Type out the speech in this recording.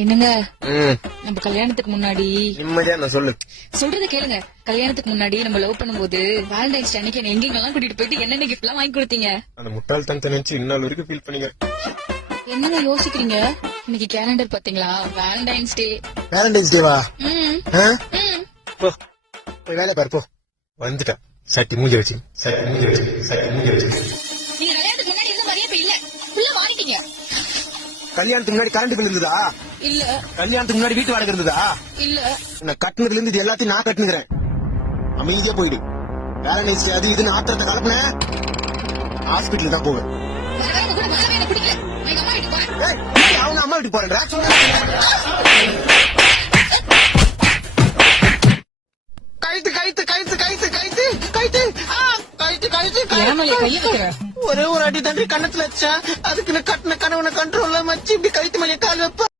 என்னங்க நம்ம கல்யாணத்துக்கு முன்னாடி நிம்மதியா நான் சொல்லு சொல்றத கேளுங்க. கல்யாணத்துக்கு முன்னாடி நம்ம லவ் பண்ணும்போது வேலண்டைன்ஸ் டே அன்னைக்கு எங்கெங்கெல்லாம் கூட்டிட்டு போயிட்டு என்னென்ன கிஃப்ட் எல்லாம் வாங்கி கொடுத்தீங்க. அந்த முட்டாள் தனத்தை நினைச்சு இன்னொரு வரைக்கும் ஃபீல் பண்ணீங்க. என்னங்க யோசிக்கிறீங்க? இன்னைக்கு கேலண்டர் பாத்தீங்களா? வேலண்டைன்ஸ் டே. வேலண்டைன்ஸ் டேவா? போய் வேலை பாரு போ. வந்துட்டா சட்டி மூஞ்சி வச்சு நீங்க கல்யாணத்துக்கு முன்னாடி இருந்த மாதிரியே இப்ப இல்ல. ஃபுல்லா மாறிட்டீங்க. கல்யாணத்துக்கு முன்னாடி கரண்ட் பில் இருந்ததா? இல்ல. கல்யாணத்துக்கு முன்னாடி வீட்டு வாடகை இருந்ததா? இல்ல. நான் கட்டுனதுல இருந்து இது எல்லாத்தையும் நான் கட்டுனுக்கிறேன். அமைதியா போயிடு. வேலண்டைன்ஸ் டே அது இதுன்னு ஆத்திரத்தை கலப்புன ஹாஸ்பிட்டல் தான் போவேன். அவங்க அம்மா வீட்டுக்கு போறேன். கைத்து கைத்து கைத்து கைத்து கைத்து கைத்து கைத்து கைத்து ஒரே ஒரு அடி தண்டி கண்ணத்துல வச்சா அதுக்கு கட்டின கணவனை கண்ட்ரோல்ல வச்சு இப்படி கைத்து மேலே கால் வைப்ப.